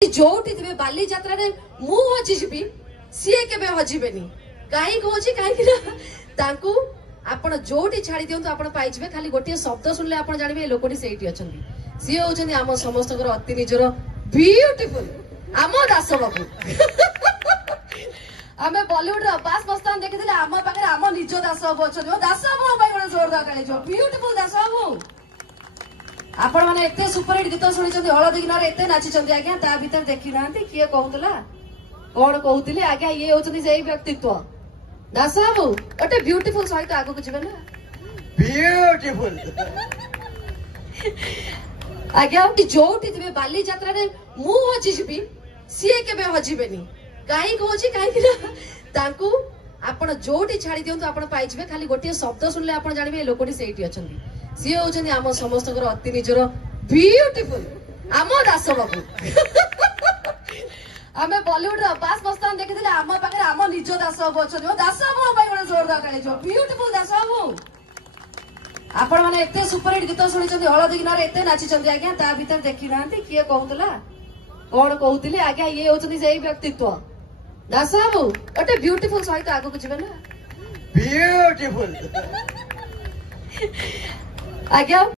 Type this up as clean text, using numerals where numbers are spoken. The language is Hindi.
जोटी थे बाली यात्रा रे मु हजिबी सीए केबे हजिबेनी काई कहूची काई ना तांकू आपण जोटी छाड़ी दियंतु आपण पाइजबे खाली गोटे शब्द सुनले आपण जानिबे लोकटी सेठी अछंती सीए होचंदी आम समस्तकर अति निजर ब्यूटीफुल आम दास बाबू आमे बॉलीवुड रो पास मस्तान देखिथिले आम पाखरे आम निज दास बाबू अछंती दास बाबू भाई गोटे जोरदार ताली जो ब्यूटीफुल दास बाबू आपण माने एते सुपरहिट गीत सुनिचंदी हळदी गिनार एते नाचिचंदी आज्ञा ता भीतर देखि नांती किए कहउतला कोन कहउतिले आज्ञा ये होचंदी सेही व्यक्तित्व दास बाबू ओटे ब्यूटीफुल सहित आगो को जिबे ना ब्यूटीफुल आज्ञा ओटी जोटी थे बाली यात्रा रे मु हजिबी सीए केबे हजिबेनी काई कहूची काई ना तांकू आपण जोटी छाड़ी दियंतु आपण पाइजबे खाली गोटे शब्द सुनले आपण जानिबे लोकटी सेठी अछंती सीए होचंदी आम समस्तकर अति निजर ब्यूटीफुल आम दास बाबू आमे बॉलीवुड रो पास मस्तान देखिथिले आम पाखरे आम निज दास बाबू अछंती दास बाबू भाई गोटे जोरदार ताली जो ब्यूटीफुल दास बाबू आपण माने एते सुपरहिट गीत सुनिचंदी हळदी गिनार एते नाचिचंदी आज्ञा ता भीतर देखि नांती किए कहउतला कोन कहउतिले आज्ञा ये होचंदी सेही व्यक्तित्व दास बाबू ओटे ब्यूटीफुल सहित आगो को जिबे ना ब्यूटीफुल आज्ञा